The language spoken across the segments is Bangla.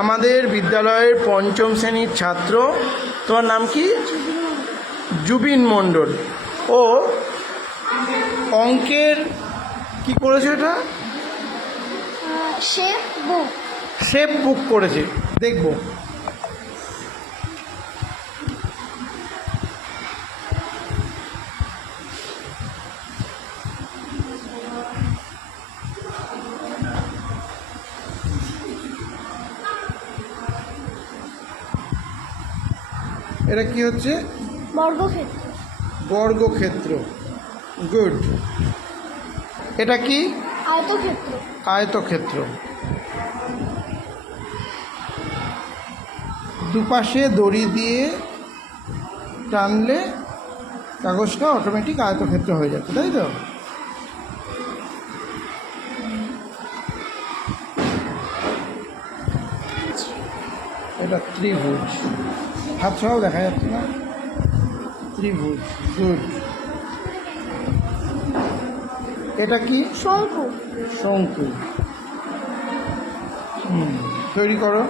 আমাদের বিদ্যালয়ের পঞ্চম শ্রেণীর ছাত্র, তোমার নাম কি? জুবিন মণ্ডল। ও অঙ্কের কি করেছে? এটা শেপ বুক করেছে, দেখব। এটা কি হচ্ছে? বর্গক্ষেত্র। বর্গক্ষেত্র, গুড। এটা কি? আয়তক্ষেত্র। আয়তক্ষেত্র। দুপাশে দড়ি দিয়ে টানলে কাগজটা অটোমেটিক আয়তক্ষেত্র হয়ে যাচ্ছে, তাই তো? এটা ত্রিভুজ, হাত সহ দেখা যাচ্ছে না? ত্রিভুজ, গুড। এটা কি? শঙ্কু। শঙ্কু। তৈরি করো।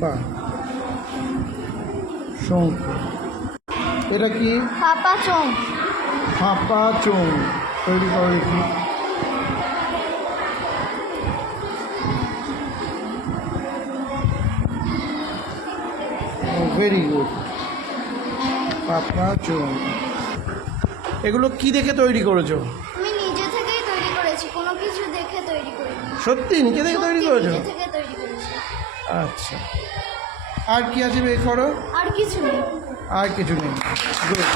বাহ, শঙ্কু। এটা কি? ফাঁপা চোঙ। ফাঁপা চোঙ। তৈরি করো দেখি। ভেরি গুড, ফাঁপা চোঙ। এগুলো কি দেখে তৈরি করেছো? আমি নিজে থেকেই তৈরি করেছি, কোনো কিছু দেখে তৈরি করিনি। সত্যি নিজে থেকে তৈরি করেছো? নিজে থেকে তৈরি করেছি। আচ্ছা, আর কি আছে বের করো। আর কিছু নেই। আর কিছু নেই, গুড।